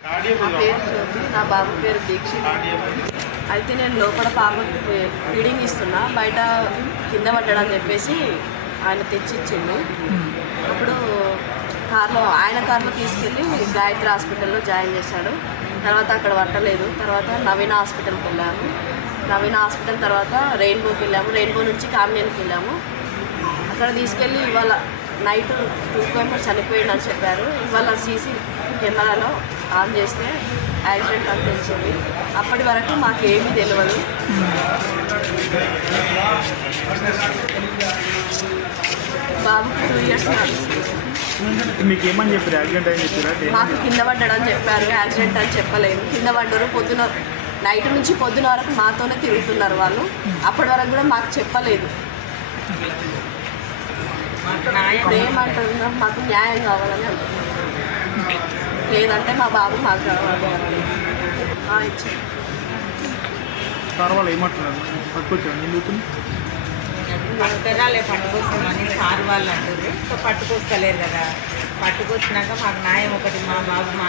నా పేరు జ్యోతి నా బాబు పేరు దీక్షిత్. అయితే నేను లోపల పాపకి ఫీడింగ్ ఇస్తున్నా బయట కింద పడ్డాడని చెప్పేసి ఆయన తెచ్చి ఇచ్చిండు అప్పుడు కార్లో ఆయన కార్లో తీసుకెళ్ళి గాయత్రి హాస్పిటల్లో జాయిన్ చేశాడు. తర్వాత అక్కడ పట్టలేదు. తర్వాత నవీన హాస్పిటల్కి వెళ్ళాము. నవీన హాస్పిటల్ తర్వాత రెయిన్బోకి వెళ్ళాము. రెయిన్బో నుంచి కామినేనికి వెళ్ళాము. అక్కడ తీసుకెళ్ళి ఇవాళ నైట్ టూ మెంబర్స్ చనిపోయింది అని చెప్పారు. ఇవాళ సీసీ కెమెరాలో ఆన్ చేస్తే యాక్సిడెంట్ అని తెలిసింది అప్పటి వరకు మాకు ఏమీ తెలియదు బాబుకి టూ ఇయర్స్ మీకు ఏమని చెప్పారు? యాక్సిడెంట్ అని చెప్పారా? మాకు కింద పడ్డాడని చెప్పారు. యాక్సిడెంట్ అని చెప్పలేదు కింద పడ్డారు. పొద్దున నైట్ నుంచి పొద్దున వరకు మాతోనే తిరుగుతున్నారు వాళ్ళు. అప్పటి వరకు కూడా మాకు చెప్పలేదు. ఇప్పుడు ఏమంటారు మాకు న్యాయం కావాలని లేదంటే మా బాబు మాకు కావాలి అని ఏమంటున్నారు పట్టుకొచ్చాను ఎందుకు పట్టుకురాలే పట్టుకొస్తామని సార్ వాళ్ళు అంటుంది సో పట్టుకొస్తలేరు కదా పట్టుకొచ్చినాక మాకు న్యాయం ఒకటి మా బాబు మా